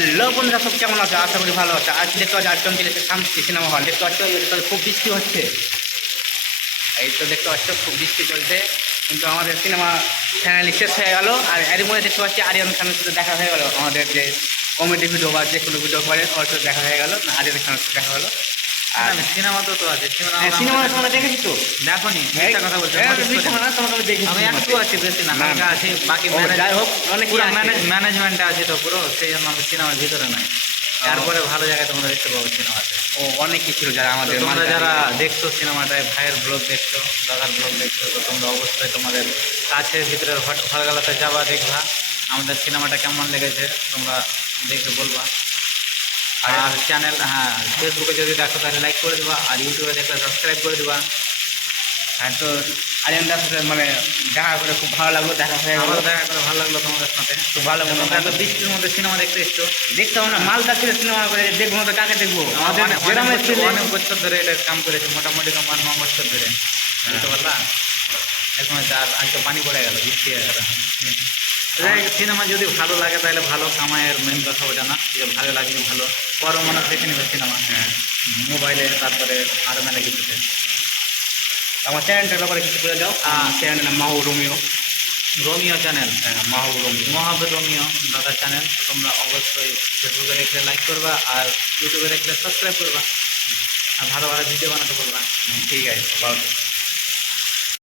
Hello বন্ধুরা, সব কেমন আছে? আশা করি ভালো আছে। আজ দেখতে পাচ্ছি আটজন চলেছে শান্তি সিনেমা হল। দেখতে পাচ্ছ খুব বৃষ্টি হচ্ছে, এই তো দেখতে পাচ্ছ খুব বৃষ্টি চলছে, কিন্তু আমাদের সিনেমা চ্যানেল শেষ হয়ে গেল। আর এর মধ্যে দেখতে পাচ্ছি আরিয়ান খানের সাথে দেখা হয়ে গেল। আমাদের যে কমেডি ভিডিও বা যে কোনো ভিডিও করে ওর সাথে দেখা হয়ে গেল, আরিয়ান খানের সাথে দেখা হলো। আর সিনেমা তো আছে সিনেমা তোমরা দেখেছি তো? দেখো নি কথা বলছো তোমাকে দেখি আমি একটু আছি, বেশি না হালকা আছি, বাকি যাই হোক অনেক পুরো ম্যানেজমেন্টে আছে তো পুরো, সেই জন্য আমি সিনেমার ভিতরে নাই। তারপরে ভালো জায়গায় তোমরা দেখতে পাবো সিনেমাতে। ও অনেক কিছু ছিল যারা আমাদের তোমরা যারা দেখছো সিনেমাটায়, ভাইয়ের ব্লগ দেখছো, দাদার ব্লগ দেখছো, তো তোমরা অবশ্যই তোমাদের কাছের ভিতরে হলগুলোতে যাবা, দেখবা আমাদের সিনেমাটা কেমন লেগেছে, তোমরা দেখে বলবা। আর চ্যানেল, হ্যাঁ, ফেসবুকে যদি দেখো তাহলে লাইক করে দেবা, আর ইউটিউবে দেখলে সাবস্ক্রাইব করে দেবা। হ্যাঁ, তো আরিয়ানদার সাথে মানে দেখা করে খুব ভালো লাগলো, দেখা হয়ে গেলো। আমারও দেখা করে ভালো লাগলো তোমাদের সাথে, খুব ভালো মনে তোমরা এত বৃষ্টির মধ্যে সিনেমা দেখতে এসছো। দেখতে হবে না, মালদা ছিল সিনেমা করে দেখবো না তো কাকে দেখবো? আমাদের গ্রামের ছেলে। অনেক বছর ধরে এটা কাম করেছে, মোটামুটি তোমার 9 বছর ধরে, বুঝতে পারলা? এখন আর আজ তো পানি পড়ে গেল, বৃষ্টি হয়ে গেল। সিনেমা যদি ভালো লাগে তাহলে ভালো, কামাইয়ের মেন কথা ওটা না, যে ভালো লাগলে ভালো, বড় মানুষ দেখে নেবে সিনেমা। হ্যাঁ, মোবাইলে, তারপরে আরও মেলা কিছুতে। আমার চ্যানেলটার ব্যাপারে কিছু বলে দাও। চ্যানেলের নাম মাহু রোমিও। রোমিও চ্যানেল, হ্যাঁ, মাহু রোমিও, মহাবীর রোমিও দাদার চ্যানেল। তো তোমরা অবশ্যই ফেসবুকে দেখলে লাইক করবা, আর ইউটিউবে দেখলে সাবস্ক্রাইব করবা, আর ভালো ভালো ভিডিও বানাতে বলবা। ঠিক আছে, ভালো।